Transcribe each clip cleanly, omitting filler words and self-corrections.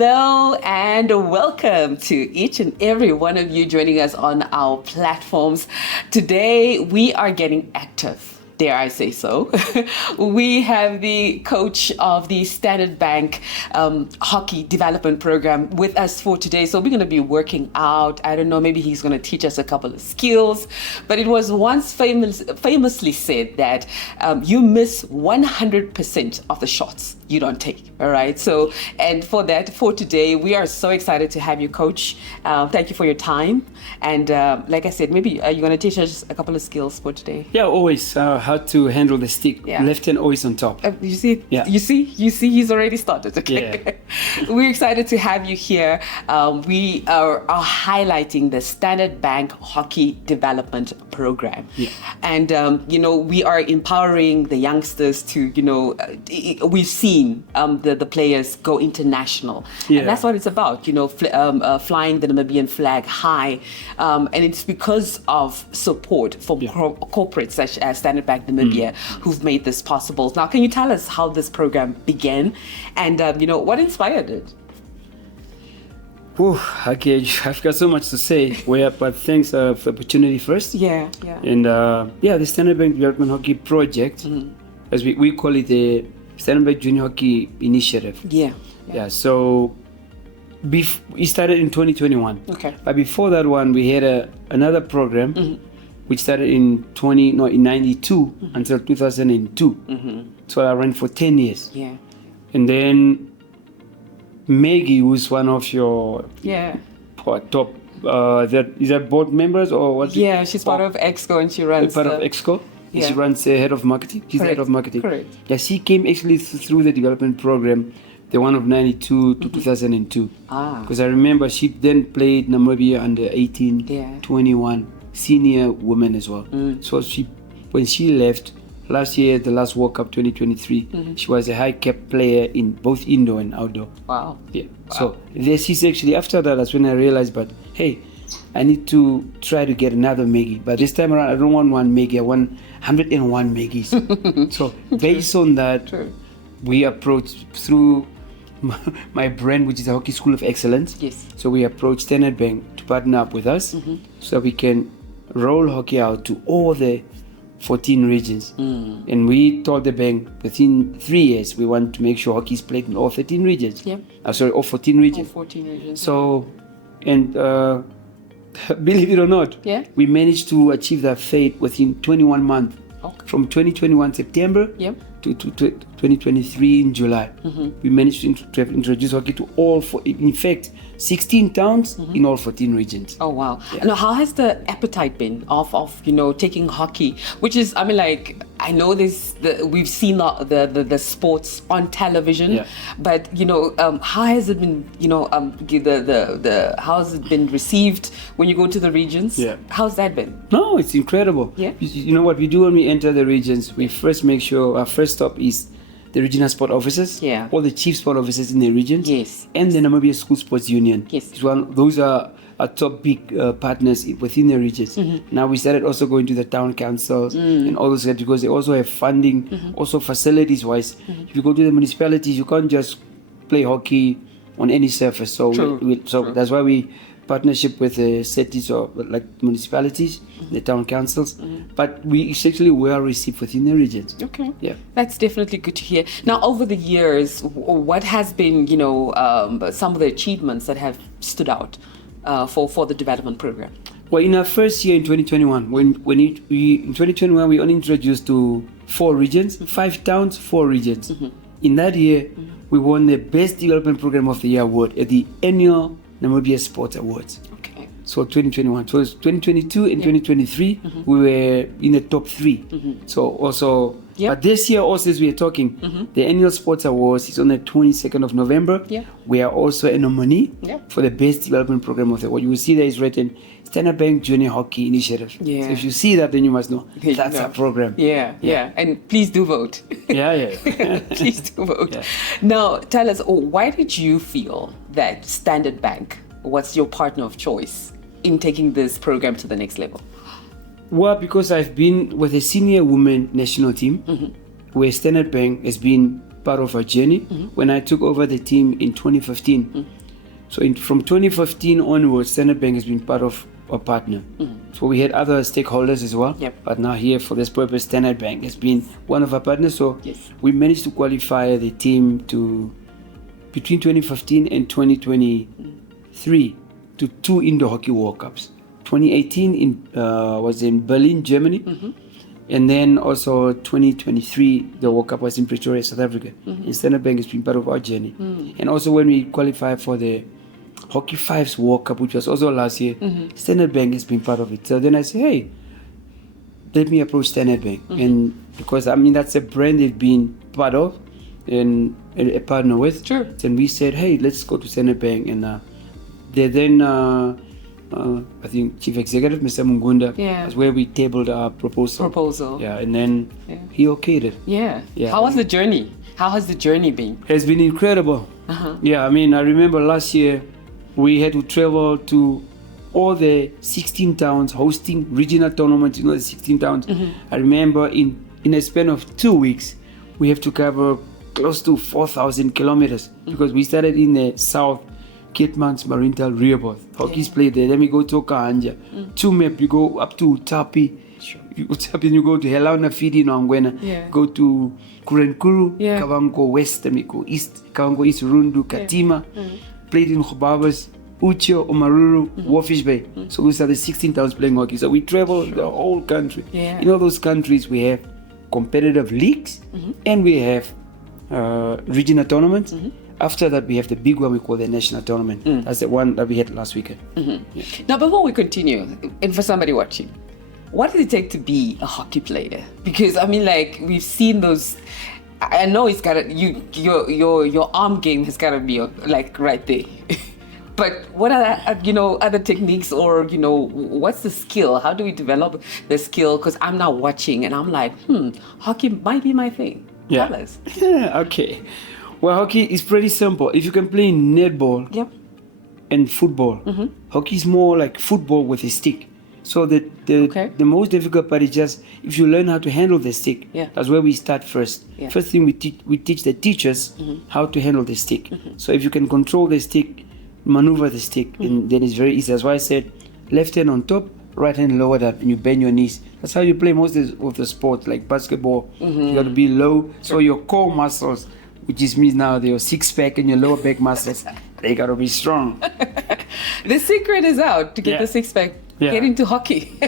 Hello and welcome to each and every one of you joining us on our platforms. Today we are getting active. Dare I say so. We have the coach of the Standard Bank Hockey Development Program with us for today. So we're going to be working out. I don't know, maybe he's going to teach us a couple of skills. But it was once famously said that you miss 100% of the shots you don't take. All right. So, and for today, we are so excited to have you, Coach. Thank you for your time. And like I said, maybe you're going to teach us a couple of skills for today. Yeah, always. How to handle the stick. Yeah. Left hand always on top. You see? Yeah. You see? He's already started. Okay. Yeah. We're excited to have you here. We are highlighting the Standard Bank Hockey Development Program. Yeah. And, we are empowering the youngsters to, we've seen the players go international. Yeah. And that's what it's about, flying the Namibian flag high. And it's because of support from corporates such as Standard Bank Namibia who've made this possible. Now, can you tell us how this program began and, what inspired it? Okay, I've got so much to say. But thanks for the opportunity first. Yeah. And the Standard Bank Development Hockey Project, as we call it, the Standard Bank Junior Hockey Initiative. Yeah. So it started in 2021. Okay. But before that one, we had another program which started in 92 until 2002. So I ran for 10 years. Yeah. And then Maggie, who's one of your top, is that board members or what? Yeah, she's part of EXCO and she runs. Part of EXCO. She runs head of marketing. She's the head of marketing. Correct. Yeah, she came actually through the development program, the one of 92 to 2002. Because I remember she then played Namibia under 18, 21, senior women as well. So when she left last year, the last World Cup 2023, she was a high cap player in both indoor and outdoor. Wow. Yeah. Wow. So she's actually, after that's when I realized, but hey, I need to try to get another Maggie. But this time around, I don't want one Maggie, I want 101 Maggies. So based on that, we approached through my brand, which is a Hockey School of Excellence. Yes. So we approached Standard Bank to partner up with us so we can roll hockey out to all the 14 regions. And we told the bank within 3 years we want to make sure hockey is played in all 13 regions. Yeah. All 14 regions. All 14 regions. So, and believe it or not, we managed to achieve that fate within 21 months. Okay. From 2021 September to 2023 in July. We managed to introduce hockey to all, in fact, 16 towns in all 14 regions. Oh, wow. Yeah. Now, how has the appetite been of taking hockey, which is, I know we've seen the sports on television, but, how has it been, how has it been received when you go to the regions? Yeah. How's that been? No, it's incredible. Yeah. You know what we do when we enter the regions? We first make sure our first stop is the regional sport officers, all the chief sport officers in the regions, and the Namibia School Sports Union. Yes. Those are our top big partners within the regions. Now we started also going to the town councils and all those guys because they also have funding, also facilities-wise. If you go to the municipalities, you can't just play hockey on any surface. So that's why we partnership with the cities or like municipalities, the town councils, but we essentially well received within the regions. Okay, that's definitely good to hear. Now, over the years, what has been some of the achievements that have stood out for the development program? Well, in our first year in 2021, in 2021 we only introduced to 4 regions, 5 towns, 4 regions. In that year, we won the Best Development Program of the Year award at the annual Namibia Sports Awards. Okay. So 2021. So 2022 and 2023, we were in the top 3. So also, but this year also as we are talking, the annual Sports Awards is on the 22nd of November. We are also a nominee for the Best Development Program of the Award. You will see there is written Standard Bank Junior Hockey Initiative. So if you see that, then you must know that's our program. Yeah. And please do vote. Please do vote. Now, tell us, why did you feel that Standard Bank was your partner of choice in taking this program to the next level? Well, because I've been with a senior women national team where Standard Bank has been part of our journey. When I took over the team in 2015, so from 2015 onwards, Standard Bank has been part of our partner. So we had other stakeholders as well, but now here for this purpose, Standard Bank has been one of our partners. So we managed to qualify the team to between 2015 and 2023 to 2 indoor hockey World Cups. 2018 was in Berlin, Germany. And then also 2023, the World Cup was in Pretoria, South Africa. And Standard Bank has been part of our journey. And also when we qualified for the Hockey Fives World Cup, which was also last year, Standard Bank has been part of it. So then I said, hey, let me approach Standard Bank. And because, I mean, that's a brand they've been part of and a partner with. Sure. Then we said, hey, let's go to Standard Bank. And they then... I think Chief Executive, Mr. Mungunda, that's where we tabled our proposal. Yeah, and then he okayed it. Yeah. How was the journey? How has the journey been? It's been incredible. Yeah, I mean, I remember last year we had to travel to all the 16 towns hosting regional tournaments, the 16 towns. I remember in a span of 2 weeks, we have to cover close to 4,000 kilometers because we started in the south, Kitmans, Marintal, Rehoboth. Hockey's played there. Then we go to Okahanja. Tumep, you go up to Tapi. You go to Helena Fidi, Nongwena. Go to Kurenkuru, Kavango West, then we go east, Kavango East, Rundu, Katima. Played in Khobabas, Ucho, Omaruru, Warfish Bay. So we started 16 towns playing hockey. So we traveled the whole country. In all those countries, we have competitive leagues and we have regional tournaments. After that, we have the big one we call the national tournament. That's the one that we had last weekend. Now, before we continue, and for somebody watching, what does it take to be a hockey player? Because I mean, like we've seen those. I know it's gotta your arm game has gotta be like right there. But what are other techniques or what's the skill? How do we develop the skill? Because I'm now watching and I'm like, hockey might be my thing. Tell us. Okay. Well, hockey is pretty simple. If you can play netball and football, hockey is more like football with a stick. So the most difficult part is just if you learn how to handle the stick. That's where we start first. First thing we teach the teachers how to handle the stick. So if you can control the stick, maneuver the stick, then it's very easy. That's why I said left hand on top, right hand lower that, and you bend your knees. That's how you play most of the sports, like basketball. You got to be low, so your core muscles, which is means now your six pack and your lower back muscles, they gotta be strong. The secret is out to get the six pack. Get into hockey.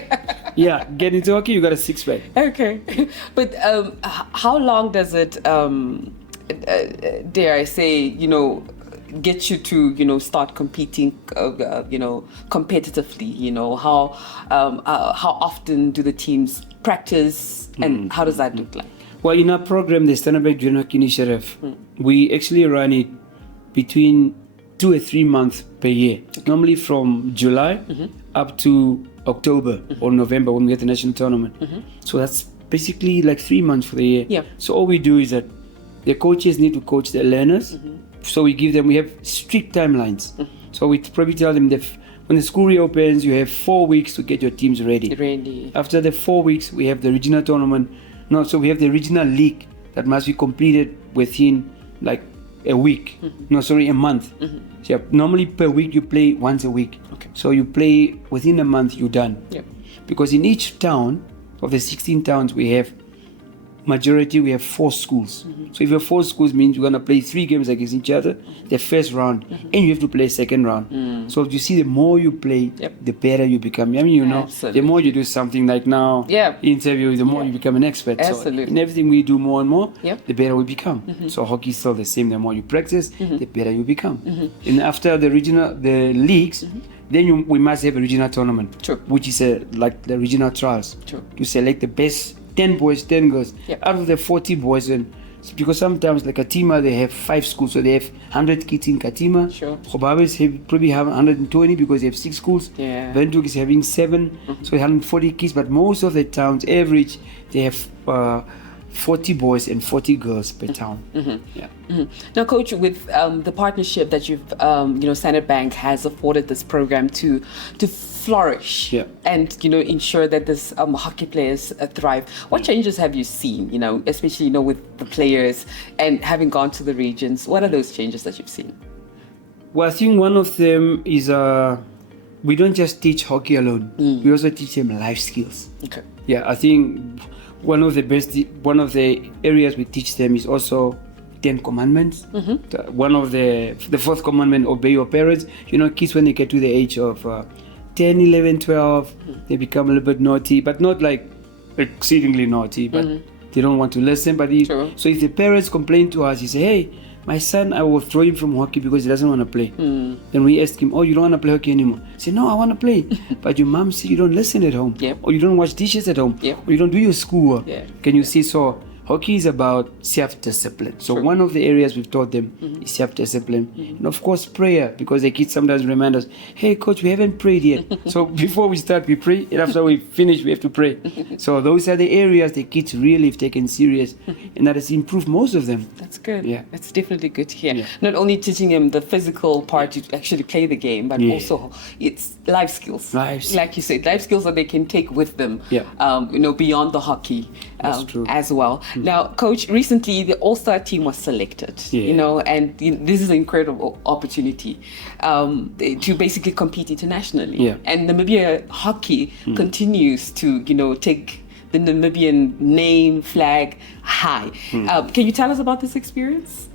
Get into hockey. You got a six pack. Okay, but how long does it, dare I say, get you to start competing, competitively? How often do the teams practice, and how does that look like? Well, in our program, the Standard Bank Junior Hockey Initiative, we actually run it between 2 or 3 months per year. Normally from July up to October or November when we get the national tournament. So that's basically like 3 months for the year. So all we do is that the coaches need to coach the learners. So we have strict timelines. So we probably tell them that when the school reopens, you have 4 weeks to get your teams ready. After the 4 weeks, we have the regional tournament. So we have the regional league that must be completed within like a week. A month. So normally per week you play once a week. So you play within a month, you're done. Because in each town of the 16 towns we have 4 schools. So if you have 4 schools, means you're gonna play 3 games against each other, the first round, and you have to play second round. So you see, the more you play, the better you become. I mean, the more you do something like now, interview, the more you become an expert. Absolutely. So in everything we do more and more, the better we become. So hockey is still the same. The more you practice, the better you become. And after the leagues, then we must have a regional tournament, which is like the regional trials to select the best 10 boys, 10 girls out of the 40 boys. And because sometimes like Katima, they have 5 schools, so they have 100 kids in Katima. Khobabes probably have 120 because they have 6 schools. Windhoek is having 7, so 140 kids. But most of the towns average, they have 40 boys and 40 girls per town. Yeah. Now, Coach, with the partnership that you've, Standard Bank has afforded this program to flourish and ensure that this hockey players thrive. What changes have you seen? Especially with the players and having gone to the regions. What are those changes that you've seen? Well, I think one of them is we don't just teach hockey alone. We also teach them life skills. Okay. Yeah, I think one of the areas we teach them is also 10 commandments. One of the fourth commandment, obey your parents. Kids, when they get to the age of 10, 11, 12, they become a little bit naughty, but not like exceedingly naughty, but they don't want to listen. But so if the parents complain to us, you say, hey, my son, I will throw him from hockey because he doesn't want to play. Then we ask him, oh, you don't want to play hockey anymore? He say, no, I want to play. But your mom said you don't listen at home. Or you don't wash dishes at home. Or you don't do your schoolwork. Can you see? So hockey is about self-discipline. So one of the areas we've taught them is self-discipline. And of course, prayer, because the kids sometimes remind us, hey, coach, we haven't prayed yet. So before we start, we pray. And after we finish, we have to pray. So those are the areas the kids really have taken serious. And that has improved most of them. That's good. Yeah. That's definitely good to hear. Not only teaching them the physical part to actually play the game, but also it's life skills. Like you said, life skills that they can take with them, beyond the hockey as well. Now, Coach, recently the All-Star team was selected, and this is an incredible opportunity to basically compete internationally. And Namibia hockey continues to, take the Namibian name, flag high. Can you tell us about this experience?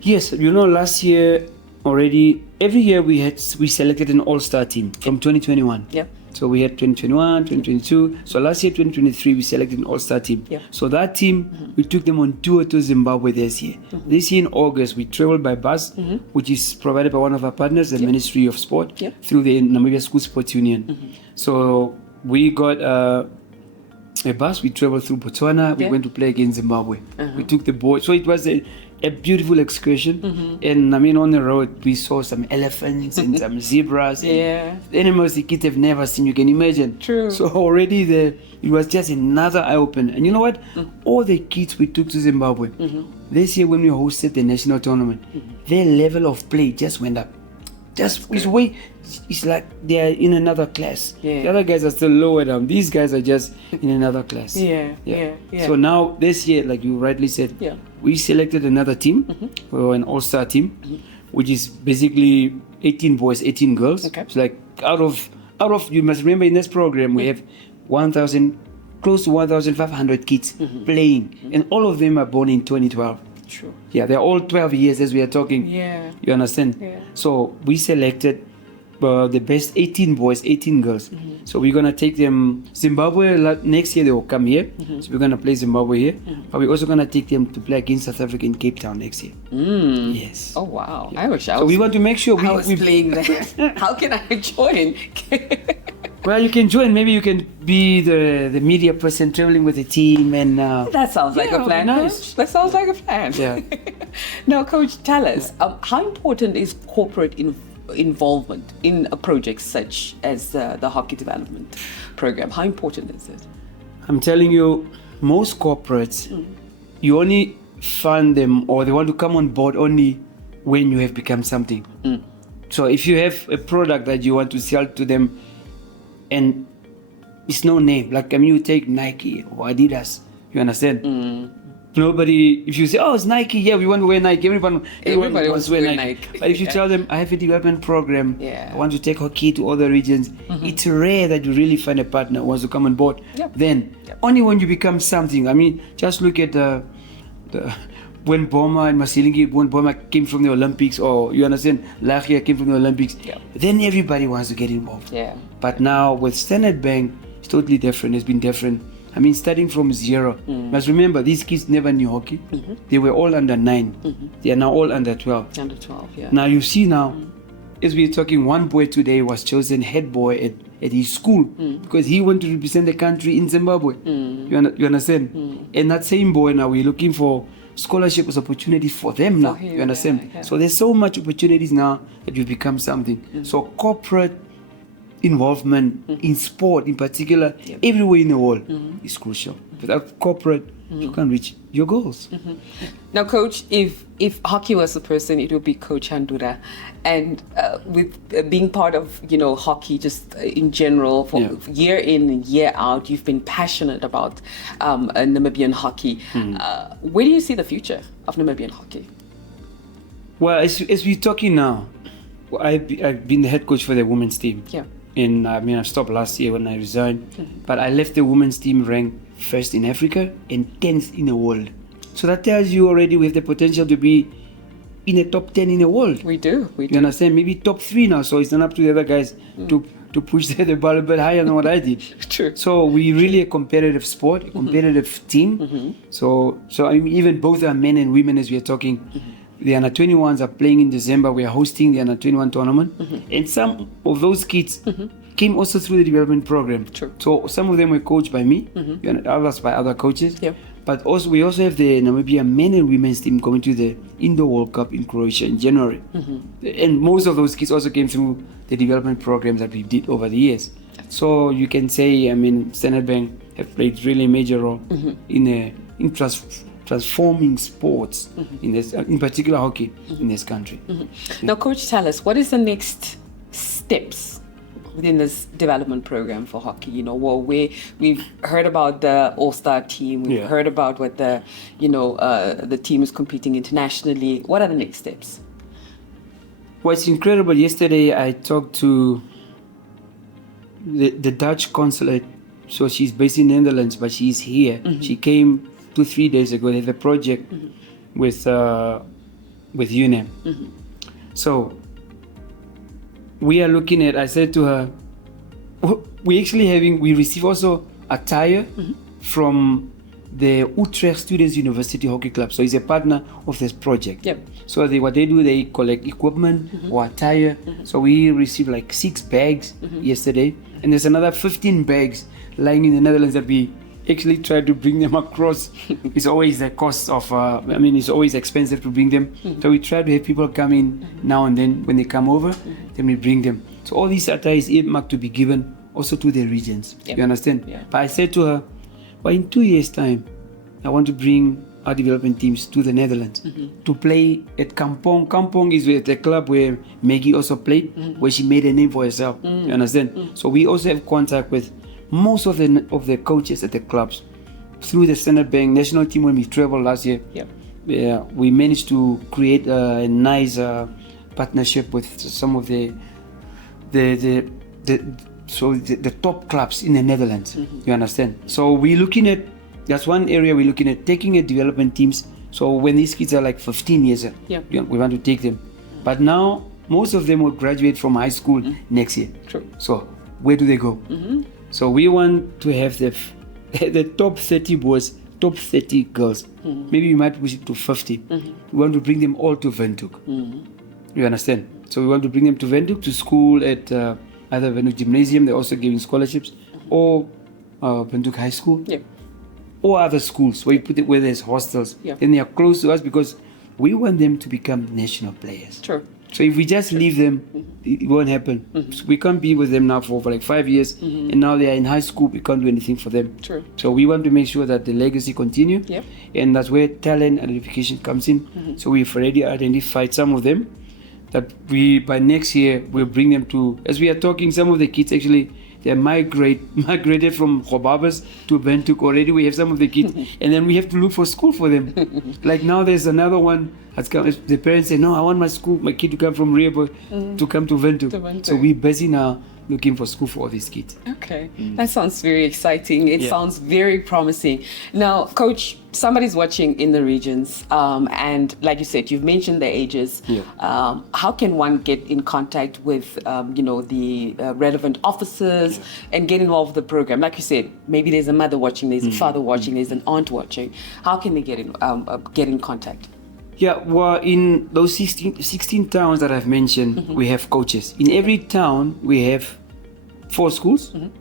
Yes, last year already, every year we selected an all-star team from 2021. So we had 2021, 2022. So last year, 2023, we selected an all-star team. So that team, we took them on tour to Zimbabwe this year. This year in August, we traveled by bus, which is provided by one of our partners, the Ministry of Sport, through the Namibia School Sports Union. So we got a bus, we traveled through Botswana, we went to play against Zimbabwe. We took the boat. So it was a beautiful excursion. And on the road, we saw some elephants and some zebras. And animals the kids have never seen, you can imagine. True. So already it was just another eye-opener. And you know what? All the kids we took to Zimbabwe, this year when we hosted the national tournament, their level of play just went up. It's like they are in another class. The other guys are still lower down. These guys are just in another class. So now this year, like you rightly said, we selected another team, an all-star team, which is basically 18 boys, 18 girls. It's like out of you must remember in this program we have close to 1,500 kids playing, and all of them are born in 2012. True. Yeah, they're all 12 years as we are talking. You understand? So we selected the best 18 boys, 18 girls. So we're going to take them Zimbabwe. Next year they will come here. So we're going to play Zimbabwe here. But we're also going to take them to play against South Africa in Cape Town next year. Yes. Oh, wow. I wish I was. So we want to make sure I was playing that. How can I join? Well, you can join. Maybe you can be the media person traveling with the team. And that sounds like a plan. Nice. That sounds like a plan. Yeah. Now, Coach, tell us, how important is corporate involvement in a project such as the hockey development program? How important is it? I'm telling you, most corporates, you only fund them or they want to come on board only when you have become something. So if you have a product that you want to sell to them and it's no name, like you take Nike or Adidas, you understand? Nobody, if you say, oh, it's Nike, we want to wear Nike, everybody wants to wear Nike. But if you tell them, I have a development program, I want to take hockey to other regions, it's rare that you really find a partner who wants to come on board. Then, only when you become something. Just look at when Boma and Masilingi, when Boma came from the Olympics, or you understand, Lachia came from the Olympics, then everybody wants to get involved. But now with Standard Bank, it's totally different. It's been different. Starting from zero. Must remember, these kids never knew hockey. They were all under 9. They are now all under 12. Under 12, Now you see as we're talking, one boy today was chosen head boy at his school because he wanted to represent the country in Zimbabwe. You understand? And that same boy now, we're looking for scholarship as opportunities for them now. You understand? So there's so much opportunities now that you become something. So corporate involvement in sport, in particular, everywhere in the world, is crucial. Without corporate, you can't reach your goals. Now, Coach, if hockey was a person, it would be Coach Handura. And with being part of, hockey just in general, for year in and year out, you've been passionate about Namibian hockey. Where do you see the future of Namibian hockey? Well, as we're talking now, I've been the head coach for the women's team. Yeah. And I stopped last year when I resigned. But I left the women's team ranked first in Africa and 10th in the world. So that tells you already we have the potential to be in the top 10 in the world. We do. You understand? Maybe top 3 now. So it's not up to the other guys to push the ball a bit higher than what I did. True. So we really a competitive sport, a competitive team. So even both our men and women, as we are talking, the under 21s are playing in December. We are hosting the under 21 tournament. And some of those kids came also through the development program. True. So some of them were coached by me, and others by other coaches. Yep. But we also have the Namibia men and women's team coming to the Indoor World Cup in Croatia in January. And most of those kids also came through the development programs that we did over the years. So you can say, Standard Bank have played really a major role in transforming sports, in particular hockey, in this country. Now, Coach, tell us, what is the next steps within this development program for hockey? We've heard about the All-Star team, we've heard about what the team is competing internationally. What are the next steps? Well, it's incredible. Yesterday I talked to the Dutch consulate. So she's based in the Netherlands, but she's here. She came 2-3 days ago. They have a project with UNAM. So we are looking at, I said to her, we receive also attire from the Utrecht Students University Hockey Club. So it's a partner of this project. Yep. So what they do, they collect equipment or attire. So we received like 6 bags yesterday. And there's another 15 bags lying in the Netherlands that we actually try to bring them across. It's always the cost of, it's always expensive to bring them. So we try to have people come in now and then. When they come over, then we bring them. So all these attire is earmarked to be given also to the regions. Yep. You understand? Yeah. But I said to her, well, in 2 years' time, I want to bring our development teams to the Netherlands to play at Kampong. Kampong is the club where Maggie also played, where she made a name for herself. You understand? So we also have contact with most of the coaches at the clubs through the Standard Bank national team. When we traveled last year, we managed to create a nice partnership with some of the top clubs in the Netherlands. You understand? So we're looking at, that's one area we're looking at, taking at development teams. So when these kids are like 15 years old, we want to take them. But now most of them will graduate from high school next year. True. So where do they go? So we want to have the top 30 boys, top 30 girls. Maybe we might push it to 50. We want to bring them all to Windhoek. You understand? So we want to bring them to Windhoek, to school at either Windhoek Gymnasium, they're also giving scholarships, or Windhoek High School, or other schools where you put it where there's hostels. Then they are close to us because we want them to become national players. True. So if we just leave them, it won't happen. So we can't be with them now for like 5 years, and now they are in high school, we can't do anything for them. True. So we want to make sure that the legacy continue, and that's where talent identification comes in. So we've already identified some of them that by next year we'll bring them to, as we are talking, some of the kids actually, they migrated from Gobabas to Windhoek already. We have some of the kids, and then we have to look for school for them. Like now there's another one has come. The parents say, no, I want my kid to come from Rehoboth to come to Windhoek. So we're busy now looking for school for all these kids. Okay, that sounds very exciting. It sounds very promising. Now, Coach, somebody's watching in the regions, and like you said, you've mentioned the ages. How can one get in contact with, the relevant officers and get involved with the program? Like you said, maybe there's a mother watching, there's a father watching, there's an aunt watching. How can they get in contact? Yeah, well, in those 16 towns that I've mentioned, we have coaches. In every town, we have 4 schools, and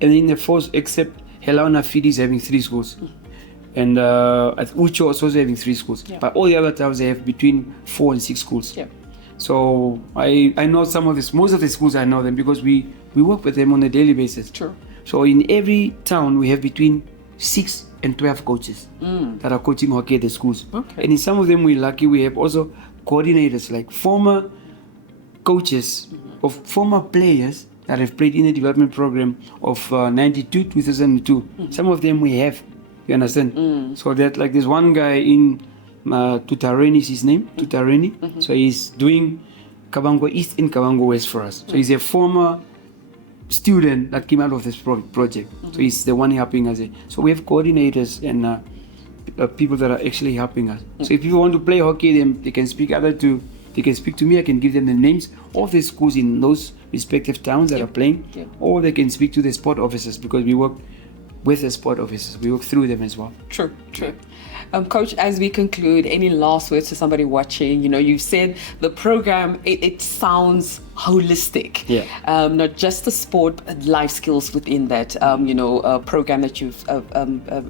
in the 4, except Helena Fidi is having 3 schools, and at Ucho is also having 3 schools. But all the other towns, they have between 4 and 6 schools. So I know most of the schools, I know them because we work with them on a daily basis. True. So in every town we have between 6 and 12 coaches that are coaching hockey at the schools. Okay. And in some of them we're lucky we have also coordinators, like former coaches of former players that have played in the development program of 92, 2002. Some of them we have, you understand? So that, like, there's one guy in Tutareni is his name, Tutareni. So he's doing Kabango East and Kabango West for us. So he's a former student that came out of this project. So he's the one helping us. So we have coordinators and people that are actually helping us. So if people want to play hockey, then they can speak they can speak to me. I can give them the names of the schools in those respective towns that are playing, or they can speak to the sport officers, because we work with the sport officers. We work through them as well. True. Coach, as we conclude, any last words to somebody watching? You know, you said the program, it sounds holistic. Not just the sport, but life skills within that, program that you've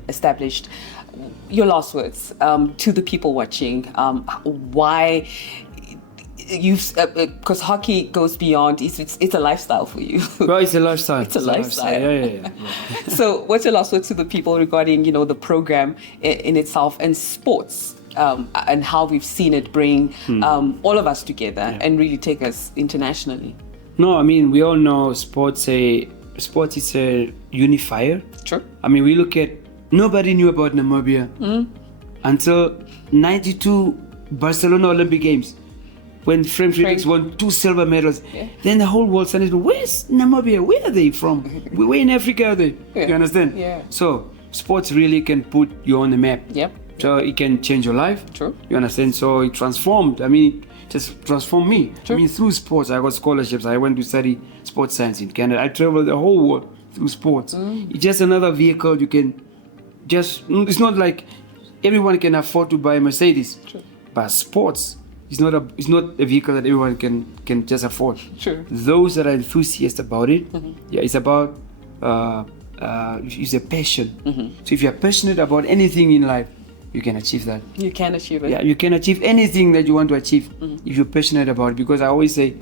established. Your last words to the people watching, why you've, because hockey goes beyond, it's a lifestyle for you. Well, it's a lifestyle. It's a lifestyle. Yeah. So what's your last word to the people regarding, the program in itself and sports, and how we've seen it bring all of us together and really take us internationally? No, I mean, we all know sports is a unifier. True. I mean, we look at, nobody knew about Namibia until 92 Barcelona Olympic Games, when Frank Felix won 2 silver medals. Then the whole world started, where's Namibia? Where are they from? Where in Africa are they? You understand? Yeah. So sports really can put you on the map. Yep. So it can change your life. True. You understand? So it transformed. I mean, it just transformed me. True. I mean, through sports, I got scholarships. I went to study sports science in Canada. I traveled the whole world through sports. It's just another vehicle you can it's not like everyone can afford to buy a Mercedes. True. But sports is not a vehicle that everyone can just afford. True. Those that are enthusiastic about it, it's about it's a passion. So if you're passionate about anything in life, you can achieve that. You can achieve it. Yeah, you can achieve anything that you want to achieve if you're passionate about it. Because I always say,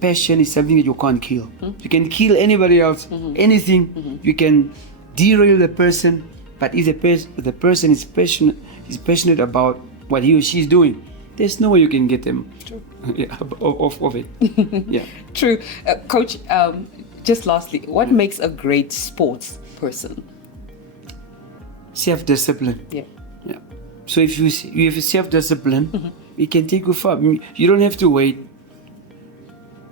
passion is something that you can't kill. You can kill anybody else, anything. You can derail the person, but if the person is passionate about what he or she is doing, there's no way you can get them off of it. Yeah. True. Coach, just lastly, what makes a great sports person? Self-discipline. Yeah. So if you have self-discipline, it can take you far. You don't have to wait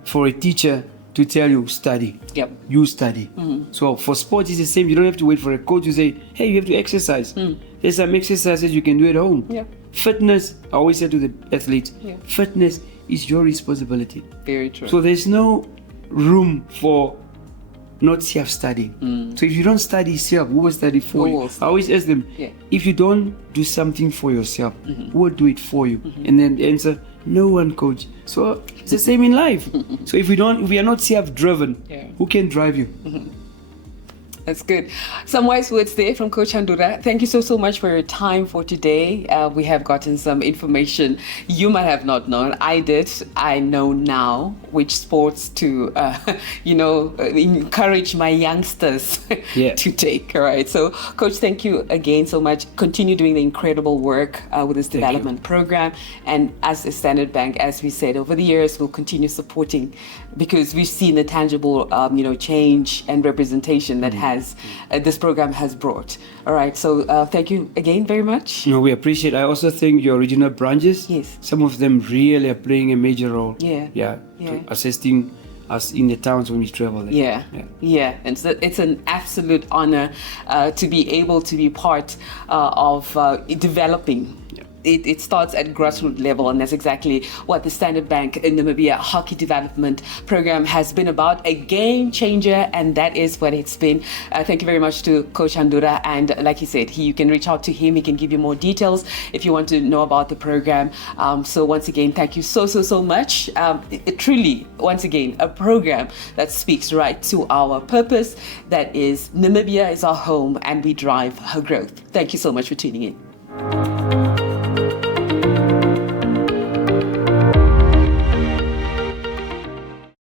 for a teacher to tell you study. Yep. You study. So for sports, it's the same. You don't have to wait for a coach to say, hey, you have to exercise. There's some exercises you can do at home. Yeah. Fitness, I always say to the athletes, fitness is your responsibility. Very true. So there's no room for not self-studying. So if you don't study self, who will study for you? I always ask them, if you don't do something for yourself, who will do it for you? And then the answer, no one, coach. So it's the same in life. So if we are not self-driven, who can drive you? That's good. Some wise words there from Coach Handura. Thank you so much for your time for today. We have gotten some information you might have not known. I did. I know now which sports to, encourage my youngsters to take. All right. So, Coach, thank you again so much. Continue doing the incredible work with this development program. And as a Standard Bank, as we said, over the years, we'll continue supporting, because we've seen the tangible, change and representation that this program has brought. All right, so thank you again very much. No, we appreciate. I also think your regional branches. Yes. Some of them really are playing a major role. Yeah. Assisting us in the towns when we travel. And so it's an absolute honor to be able to be part of developing. It starts at grassroots level, and that's exactly what the Standard Bank in Namibia Hockey Development Program has been about, a game changer, and that is what it's been. Thank you very much to Coach Handura, and like he said, you can reach out to him. He can give you more details if you want to know about the program. So once again, thank you so much. It truly, once again, a program that speaks right to our purpose, that is Namibia is our home and we drive her growth. Thank you so much for tuning in.